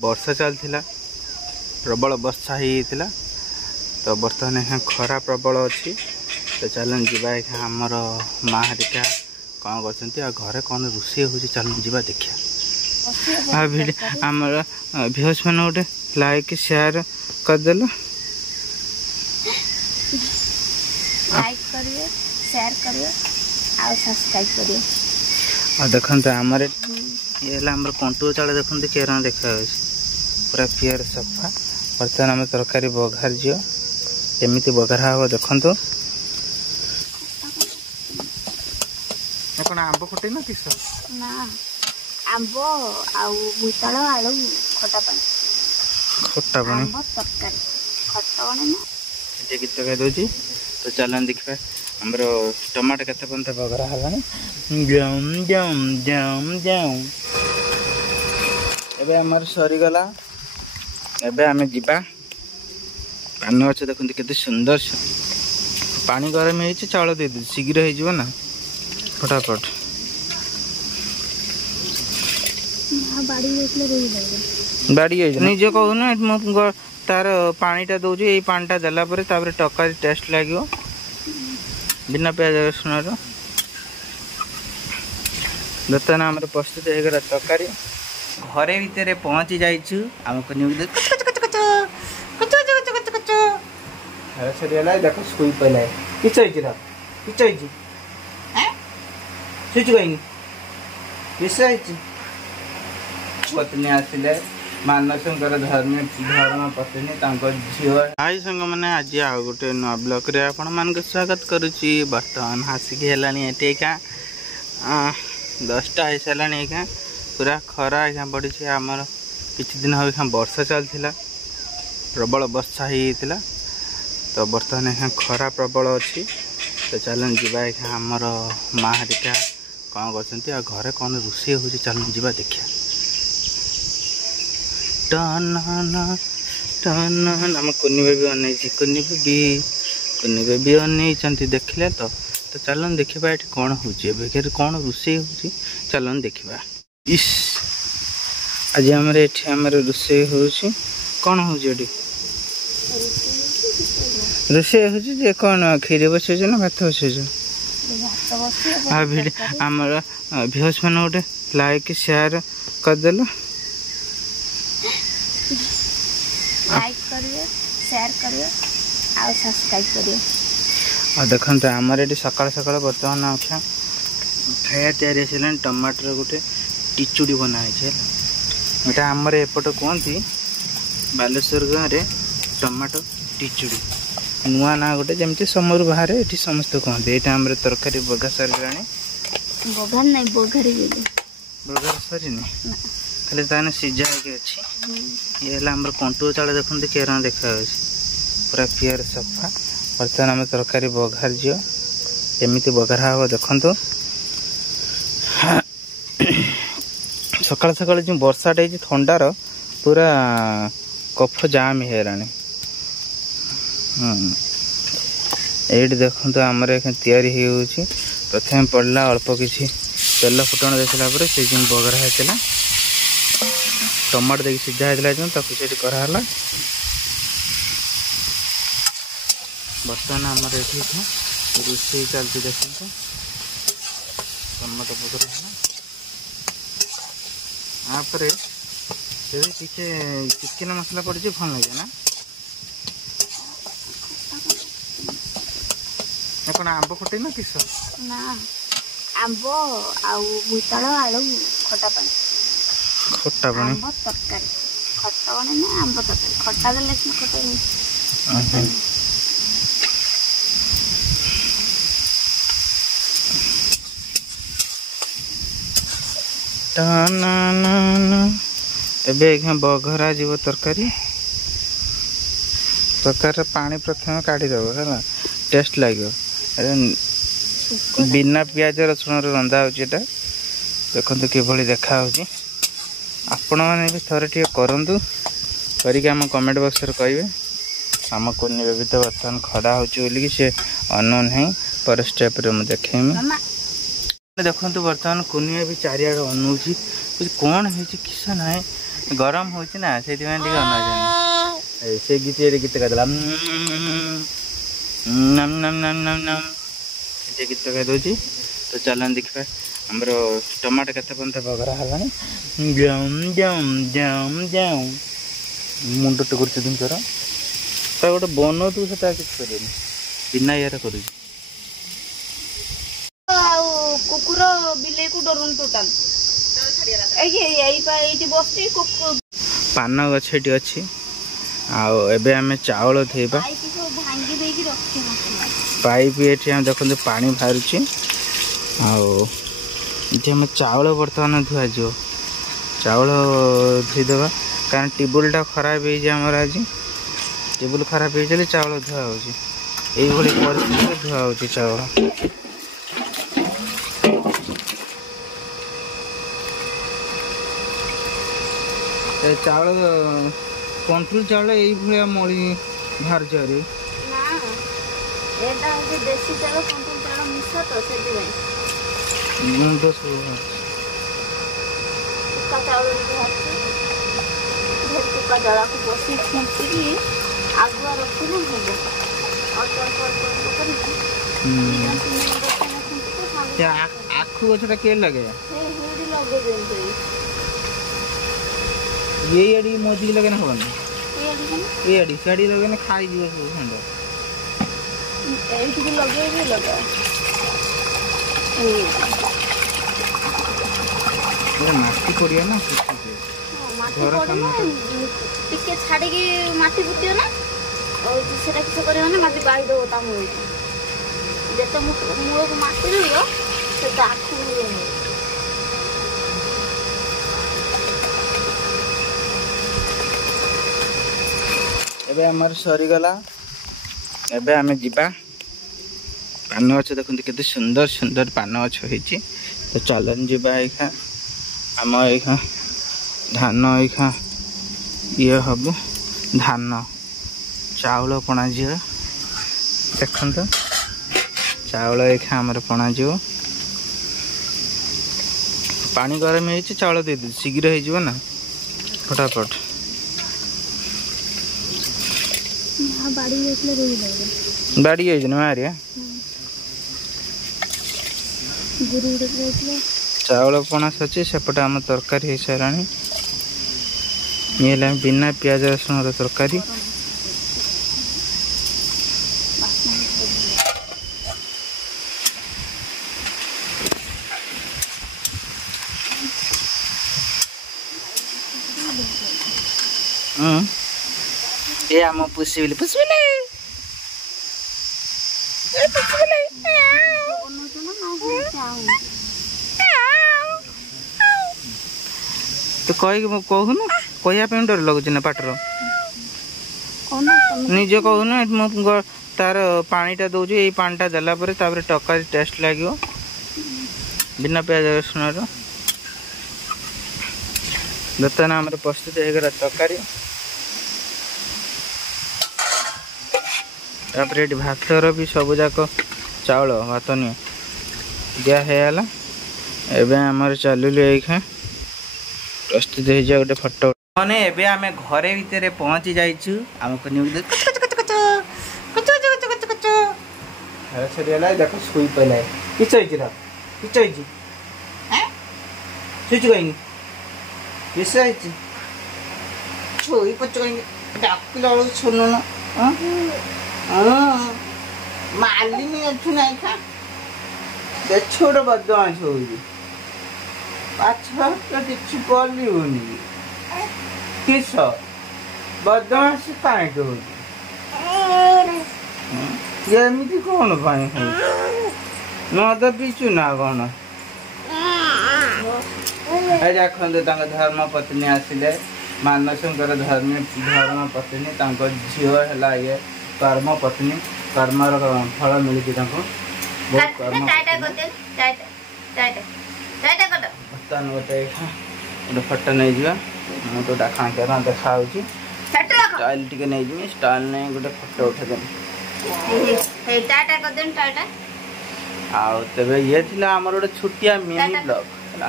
वर्षा चलता प्रबल वर्षा होता तो बर्तमान यहाँ खरा प्रबल अच्छी तो चलन जीवा आमर माँ हरिका कौन कर घरे कौन रोषे हो चलन जीवा देखिए आमर व्यूअर्स मैंने गोटे लाइक शेयर करदेल देखते आमर ये आमर कंटुआ चाउल देखते केरा देखा पूरा पियर सफा बर्तमान आम तरकारी बघार जियो एमती बघारा हम देखु कौन आंब फटे ना किस ना आंब आलू आलू खटा पानी तरकारी खटा पानी गीत गाई दूसरी तो चलन देखा आमर टमाटो केते पंत बघारा है जम जम जम जम एबे आमर सरीगला एबे आमे जीवा पानी अच्छे देखते केते सुंदर पानी गरम हो चाउल दे शीघ्र हो ना फटाफट बाड़ी निजे कहूना तार पानीटा दौर ये पानीटा देला टकारी टेस्ट लगे बिना प्याज रसुण बर्तमान आम प्रस्तुत होगा तरकारी घरे भितर पहुँची जाइछु आमको सरीगला देख शुई पड़ा किच कहीं पत्नी आसिले मानसंकर धर्म पत्नी झील हाई सांग मैंने आज आउ गोटे नुआ ब्लॉक रे आपण मान स्वागत करुच्ची बर्तमान हासिकी है एका 10टा हो सारा पूरा खरा आज्ञा पड़ी आमर किछि दिन हम वर्षा चलता प्रबल वर्षा होता तो बर्तमान यहाँ खरा प्रबल अच्छी तो चलन जीवा आमर माँ हरिका कौन कर घरे कौन रोषे हो चलन जीवा देखिया टन टन आम कुनी बेबी अनई कुनी बेबी अनई देखिले तो चलन देखा ये कौन हो कौन रोषे हो चलन देखा इस आज आमर ये आमर रोषे हो कौन हो रोषे हो कौन खीर बसे ना भात बसे आमर व्यूअर्स मैंने गोटे लाइक शेयर करदेल देखते आमर ये सकाल सकाल बर्तमान आख्या खाया तैयारी टमाटर गोटे टिचुड़ी बनाई यहाँ आमर एपट कहती बालेश्वर गाँव में टमाटो टिचुड़ी नुआ ना गोटे जमी समर बाहर ये समस्त कहते यहाँ आम तरकारी बघा सारे बघार सरी खाली ताने सीझा अच्छी ये आम कंटुआ चाउल देखते केरा देखा पूरा पियर सफा बर्तमान आम तरकारी बघार जियो एमती बघारा हम देखु सकाल सकाल जो वर्षाटा है थंडार पूरा कफ जाम है ये देखो आमर तैयारी हो प्रथम पड़ला अल्प किसी तेल फुटण देखला से जो बघरा होता टमाटो देखिए सीझा होता से कराला बर्तमान आमर ये रोषे चलती देखते टमाटो बघरा है चिकेन मसला पड़ी भल लगे ना कौन आंब फटे ना किस ना आंब आलू खटा पानी तरकारी खटा पानी ना आंब तरकारी खटा देले खटा एबे बघरा जीव तरकारी पानी प्रथम काढ़ीदेव है टेस्ट लगे बिना पियाज रसुण रंधा हो देखो कि देखा आपण मैंने भी थोड़े टे करूँ करके आम कमेंट बॉक्स रे कहे आम कुनी बेबी तो बर्तमान खड़ा हो सी अनोन है पर स्टेप रे मुझे देखेमी देखो बर्तमान कुनी भी चारिआड अनौची कौन है किस ना गरम होची ना से टिके अनजान से गीत गाला नम नम नम नम नम ये गीत गा दूँ तो चलन देखा आमर टमाटो केते पंथ बगरा है जाऊम जाऊम जाऊम जाऊम मुंड टुकुर दिन कर गोटे बनो तू से कर बिना यार कर कुकुर बिले को डरुन टोटाल पान गछ ये अच्छी आबे आम चावल थेबा पाइप ये देखते पानी बाहर आम चावल बर्तमान धुआ जो चावल धोईदेवा कारण टेबुलटा खराब होमर आज टेबुल खराब हो चावल धुआ हो परिस्थिति धुआ हो चावल चावल कंट्रोल चावल ये मली बाहर चारे देसी चावल कंट्रोल चावल मिसा तो मुंड कुका जला को बसी छुटी आगुआ रखी आखु गछटा के लगे लगे ये अड़ी मोदी लगे ना हवन ये अड़ी साड़ी लगे ना खाई जीव सब खंड एठी लगे भी लगा ये माटी पड़िया ना घर सामने टिके छाड़ी की माटी पुतियो ना और सेटा किस करियो ना माटी बाई दो ता मूल जेते मूल को माटी रहियो से आखु एबे हमर सरीगला एबे आमे जिबा पान गछ देखते केते सुंदर सुंदर पान गछ होइछि तो चलन जिबा एखा आम एखा धान एखा ये हब धान चावल पणा जी देखत चावल एखा हमर पणा जी पानी गरम है चावल दे दे शीघ्र हो ना फटाफट बाड़ी मारिया चावल पणास अच्छे सेपटे आम तरकारी हो सारा ये बिना प्याज रसुण तरकारी ये आम पुष्पिली पुष्पिली तो कह कहून कहना डर लगुच ना पाटर निजे कहून तार पानीटा दौर ये पानीटा देला टकारी टेस्ट लगे बिना प्याज रसुण बर्तमान आम प्रस्तुत होगा तरकारी तापर ये भातर भी सब जाक चावल भात नहीं दिहला एवं आमर चलू ये प्रस्तुत हो जाए गोटे फटो मैंने एवं आम घरे भितर पहुँची जाइछु आमको देख शुई पहला किच किच कहीं किस शुई पच डाकिला बेलू सुन मालिनी अच्छु ना खा छोट बदमाश हो किसी पलिनी किस बदमाश कहीं होमती कौन मद पीचु ना कौन देखते धर्म पत्नी आसिले मानसंकर धर्म पत्नी झील है ये कर्म पत्नी कर्मर फल मिली बर्तमान गोटे गोटे फटो नहीं जा मुझे डाका देखा स्टाइल टे नहीं स्टाइल नहीं गोटे फटो उठे तेरे ये थी आमर गोटे छुटिया मिनी ब्लॉग है।